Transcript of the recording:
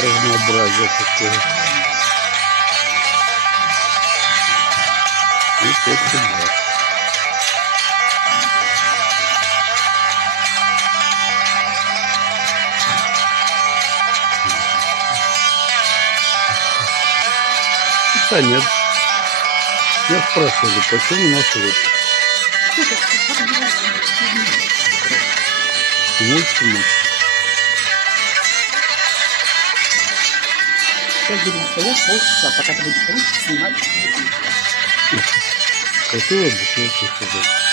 Разнообразие такое. И сюда. Да нет. Я спрашиваю, почему наш вот? Почему? Сейчас будем стоять полчаса, пока ты будешь снимать. Красиво бутылку сюда.